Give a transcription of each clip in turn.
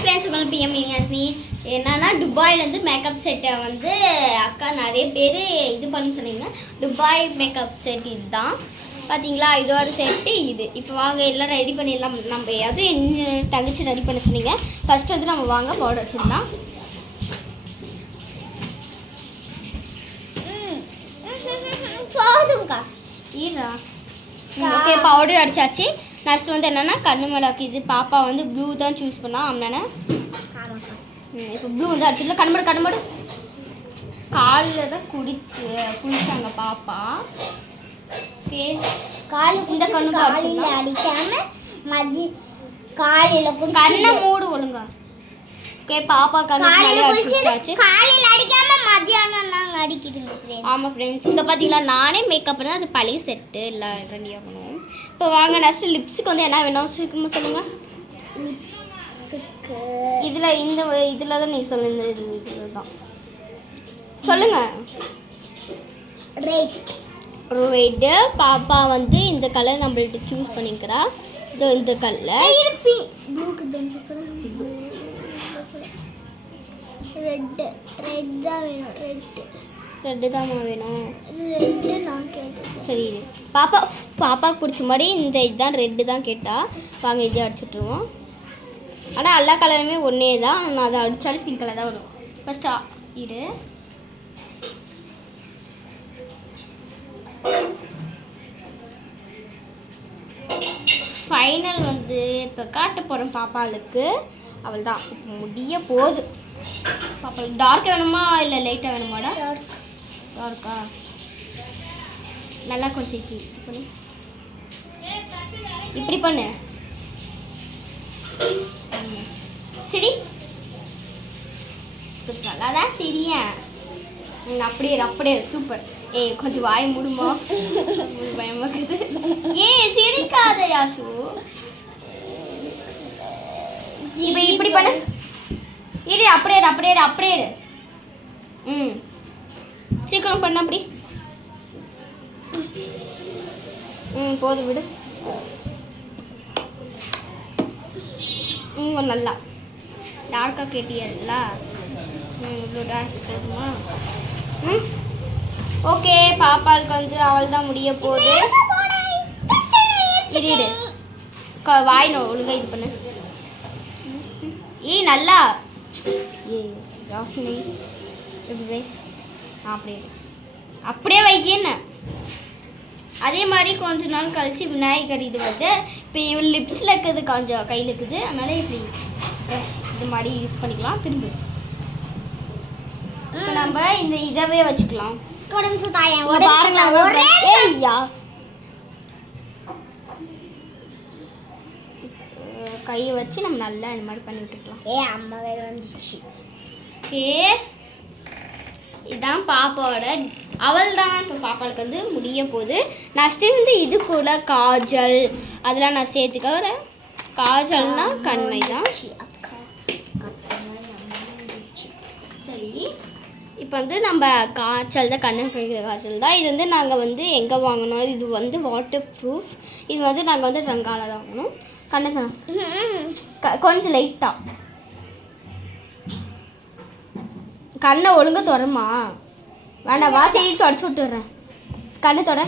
Friends, உங்களுக்கு PM இனியாஸ்னி. என்னன்னா துபாயிலேருந்து makeup செட்டை வந்து அக்கா நிறைய பேர் இது பண்ண சொன்னீங்க. துபாய் மேக்கப் செட் இதுதான் பார்த்தீங்களா, இதோட செட்டு இது. இப்போ வாங்க எல்லாம் ரெடி பண்ணிடலாம். நம்ம அதுவும் என்ன தங்கச்சி ரெடி பண்ண சொன்னீங்க. ஃபஸ்ட்டு வந்து நம்ம வாங்க பவுடர் வச்சிடலாம். ஓகே, பவுடர் அடிச்சாச்சு. நெக்ஸ்ட் வந்து என்னென்னா கண்ணு மிளகு. இது பாப்பா வந்து ப்ளூ தான் சூஸ் பண்ணா. அவனானே இப்போ ப்ளூ வந்து அடிச்சதுல கண்மடு காலில் தான் குளிச்சாங்க பாப்பா. ஓகே, இந்த கண்ணுக்கு அடிக்காம காலையில் கண்ணை மூடு ஒழுங்கா. ஓகே, பாப்பா கண்ணு அடிச்சாச்சு. காலையில் அடிக்காம மத்தியானம் நாங்கள் அடிக்கிடுங்க. ஆமாம் ஃப்ரெண்ட்ஸ், இந்த பார்த்தீங்களா நானே மேக்கப்னா அது பழைய செட்டு எல்லாம் ரெடி ஆகணும். இப்போ வாங்க நெக்ஸ்ட் லிப்ஸுக்கு வந்து என்ன வேணும் சீக்கிரமாக சொல்லுங்கள். லிப்ஸுக்கு இதில் தான் நீங்கள் சொல்லுங்க. இதில் தான் சொல்லுங்கள். ரெட்டு பாப்பா வந்து இந்த கலர் நம்மள்ட்ட சூஸ் பண்ணிக்கிறா. இந்த கலர் ரெட்டு தான் வேணும். சரி, பாப்பாவுக்கு பிடிச்ச மாதிரி இந்த இதுதான் ரெட்டு தான் கேட்டா. வாங்க இதே அடிச்சுட்ருவோம். ஆனால் எல்லா கலருமே ஒன்றே தான். நான் அதை அடித்தாலும் பிங்க் கலர் தான் வரும். ஃபஸ்ட்டு இது ஃபைனல் வந்து இப்போ காட்ட போகிறேன் பாப்பாளுக்கு. அவள் தான் இப்போ முடிய போகுது. பாப்பாளுக்கு டார்க்காக வேணுமா இல்லை லைட்டாக வேணுமாடா? டார்க்கா நல்லா கொஞ்சம் பண்ணு. இப்படி பண்ணு. சரி, நல்லா தான் சரியா. அப்படியே சூப்பர். கொஞ்சம் வாய் மூடுமா, பயமாக்குது. சிரிக்காத யாசு. இப்போ இப்படி பண்ணு. இரு, அப்படியே சீக்கிரம் பண்ண. அப்படி போதும் விடு. நல்லா டார்க்காக கேட்டியல்ல, இவ்வளோ டார்க் போதுமா? ஓகே, பாப்பாளுக்கு வந்து அவள் தான் முடிய போகுது. இரு வாய் ஒழுங்கா இது பண்ணு. நல்லா யோசனை எப்படி அப்படியே வைக்கன்னு. அதே மாதிரி கொஞ்ச நாள் கழிச்சு விநாயகர் இது வந்து இப்போ இவள் லிப்ஸில் இருக்குது, கொஞ்சம் கையில் இருக்குது. அதனால இப்படி இது மாதிரி யூஸ் பண்ணிக்கலாம். திரும்பி இப்போ நம்ம இந்த இதவே வச்சுக்கலாம். கையை வச்சு நம்ம நல்லா இந்த மாதிரி பண்ணி விட்டுக்கலாம். அம்மா வேறு வந்துச்சு. ஓகே, இதுதான் பாப்பாவோட. அவள் தான் இப்போ பாப்பாளுக்கு வந்து முடிய போகுது. நெக்ஸ்ட்டு வந்து இது கூட காஜல் அதெல்லாம் நான் சேர்த்துக்க வரேன். காஜல்னா கண்மை தான். சரி, இப்போ வந்து நம்ம காய்ச்சல் தான், கண்ணு கைக்கிற காய்ச்சல் தான். இது வந்து நாங்கள் வந்து எங்கே வாங்கினோம், இது வந்து வாட்டர் ப்ரூஃப். இது வந்து நாங்கள் வந்து ரங்கால தான் வாங்கினோம். கண்ணு தான் கொஞ்சம் லைட்டாக கண்ணை ஒழுங்காக தொடருமா? வேண்டாம், வாசையை தொடச்சி விட்டுறேன். கண்ணு தொட.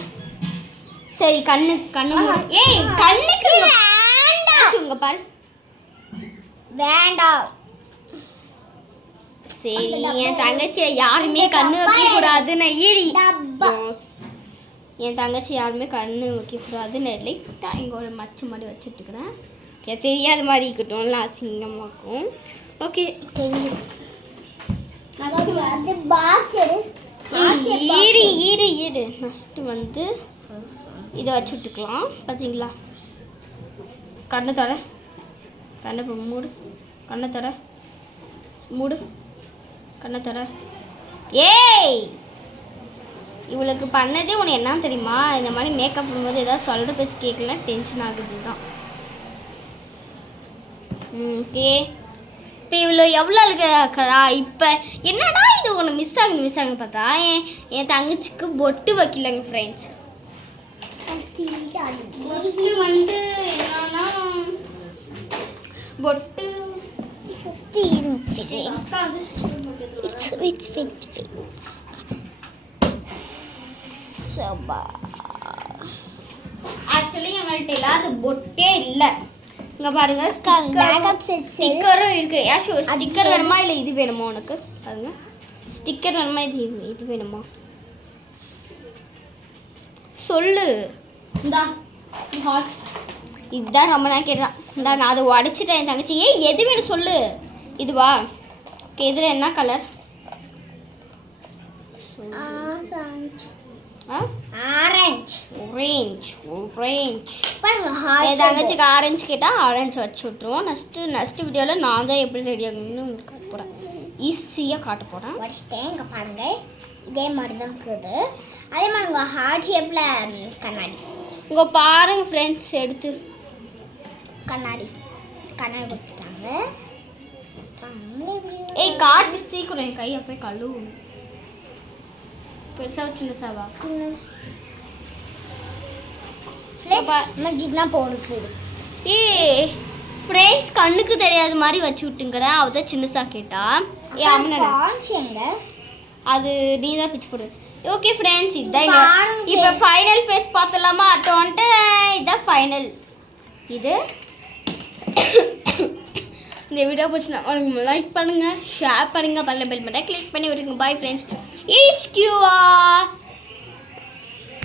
சரி, கண்ணு கண்ணுக்கு உங்க பாரு. வேண்டாம். சரி, என் தங்கச்சியை யாருமே கண்ணு வைக்கக்கூடாதுன்னு என் தங்கச்சி யாருமே கண்ணு வைக்கக்கூடாதுன்னு லைட்டாக இங்கே ஒரு மச்சு மாதிரி வச்சுட்டுக்கிறேன். தெரியாத மாதிரி இருக்கட்டும்ல, அசிங்கமாக்கும். ஓகே, ஈடு நெக்ஸ்ட்டு வந்து இதை வச்சு விட்டுக்கலாம். பார்த்தீங்களா, கண்ணை தர, கண்ணை இப்போ மூடு, கண்ணை தர மூடு, கண்ணை தர. இவளுக்கு பண்ணதே உனக்கு என்ன தெரியுமா? இந்த மாதிரி மேக்கப் பண்ணும்போது ஏதாவது சொல்கிற பேச்சு கேட்கல, டென்ஷன் ஆகுது தான். ஓகே, இப்போ இவ்வளோ எவ்வளோ அழுகிறா. இப்போ என்னடா இது ஒன்று மிஸ் ஆகுன்னு பார்த்தா என் தங்கச்சிக்கு பொட்டு வைக்கலங்க ஃப்ரெண்ட்ஸ். பொட்டு வந்து என்னன்னா பொட்டு steering friends. It's Sabha. Actually எங்கள்கிட்ட இல்லாத பொட்டே இல்லை. இங்கே பாருங்க பேக்கப் செட் ஸ்டிக்கரும் இருக்கு. யாஷோ ஸ்டிக்கர் வேணுமா இல்லை இது வேணுமா உனக்கு? பாருங்க ஸ்டிக்கர் வேணுமா இது வேணுமா சொல்லு. இந்தா ஹாட் இதுதான் ரொம்ப நேரம் கேட்டான். இந்தா நான் அதை உடச்சிட்டேன் என் தங்கச்சி. எது வேணும் சொல்லு. இதுவா? ஓகே இதில் என்ன கலர்? ஆரஞ்சு. என் தங்கச்சிக்கு ஆரஞ்சு கேட்டால் ஆரஞ்சு வச்சு விட்ருவோம். நெக்ஸ்ட் வீடியோவில் நான் தான் எப்படி ரெடி ஆகணும்னு உங்களுக்கு காட்ட போகிறேன். ஈஸியாக காட்ட போகிறேன். வச்சுட்டேன். இங்கே பாருங்க இதே மாதிரி தான் இருக்குது. அதே மாதிரி உங்கள் ஹார்ட் ஷேப்பில் கண்ணாடி. இங்கே பாருங்கள் ஃப்ரெண்ட்ஸ் எடுத்து கண்ணாடி கொடுத்துட்டாங்க. காட்டு சீக்கிரம் என் கையை போய் கழுவு. பெருசாக சின்னசாவா ஜிக்னா போடுக்குது. ஃப்ரெண்ட்ஸ் கண்ணுக்கு தெரியாத மாதிரி வச்சு விட்டுங்கிறேன். அவ தான் சின்னசா கேட்டா. அது நீ தான் பிச்சு போடு. ஓகே ஃப்ரெண்ட்ஸ் இதுதான் இப்போ ஃபைனல் ஃபேஸ் பார்த்துலாமா? அடுத்த வந்துட்டு இதுதான் ஃபைனல். இது இந்த வீடியோ பிடிச்சினா லைக் பண்ணுங்கள், ஷேர் பண்ணுங்கள், பெல் பட்டன் கிளிக் பண்ணி விட்டுருங்க. Bye friends. Is QR